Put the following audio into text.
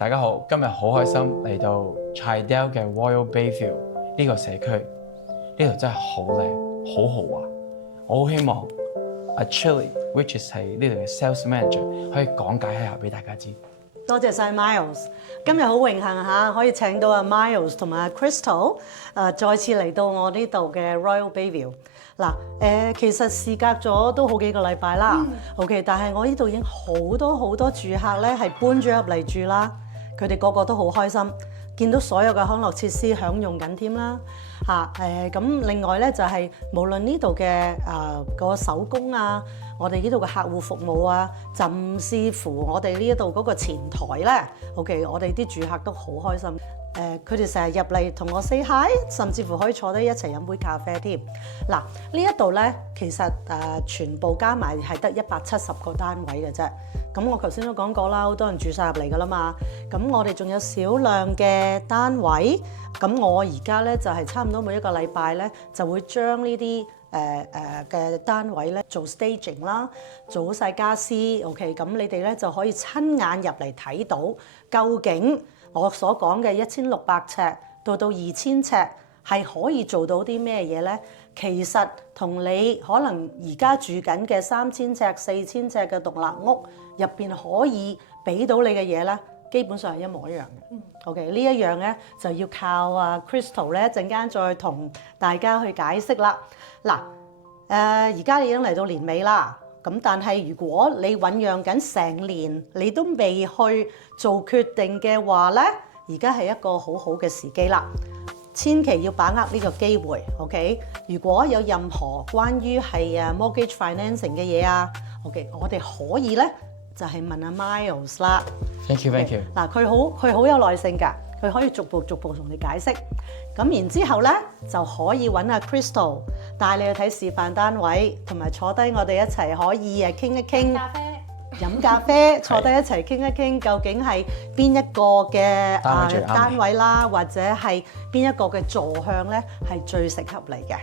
大家好，今日好開心嚟到 Chidel 嘅 Royal Bayview 呢個社區，呢度真係好靚，好豪華。我好希望阿 Chili，which is 係呢度嘅 Sales Manager，可以講解一下俾大家知。多謝晒 Miles， 今日好榮幸嚇，可以請到阿 Miles 同埋阿 Crystal， 再次嚟到我呢度嘅 Royal Bayview。嗱，其實事隔咗都好幾個禮拜啦，OK， 但係我呢度已經好多住客咧係搬咗入嚟住啦，佢哋個個都好開心，見到所有嘅康樂設施享用緊添啦，咁另外咧就係無論呢度嘅個手工啊，我哋呢度嘅客戶服務啊，甚至乎我哋呢一度嗰個前台咧 ，OK， 我哋啲住客都好開心。佢哋成日入嚟同我 say hi， 甚至乎可以坐低一齊飲杯咖啡添。嗱，呢一度咧其實全部加埋係得170個單位嘅啫。咁我頭先都講過啦，好多人住晒入嚟噶啦嘛。咁我哋仲有少量嘅單位。咁我而家咧就係差唔多每一個禮拜咧就會將呢啲嘅單位咧做 staging 啦，做好晒家私 ，OK， 咁你哋咧就可以親眼入嚟睇到究竟我所講嘅1600尺到2000尺係可以做到啲咩嘢咧？其實同你可能而家住緊嘅3000尺、4000尺嘅獨立屋入邊可以俾到你嘅嘢咧，基本上係一模一樣嘅。OK， 呢一樣咧就要靠Crystal 咧一陣間再同大家去解釋啦。嗱，而家已經嚟到年尾啦，咁但係如果你醖釀緊成年，你都未去做決定嘅話咧，而家係一個好好嘅時機啦。千祈要把握呢個機會 ，OK？ 如果有任何關於係mortgage financing 嘅嘢啊 ，OK， 我哋可以咧就係問阿 Miles 啦。Thank you，thank you。嗱，佢好有耐性㗎，佢可以逐步同你解釋。咁然之後咧就可以揾阿 Crystal 帶你去睇示範單位，同埋坐低我哋一齊可以傾一傾。飲咖啡，坐低一齊傾一傾，究竟係邊一個嘅單位啦，或者係邊一個嘅坐向咧，係最適合你嘅。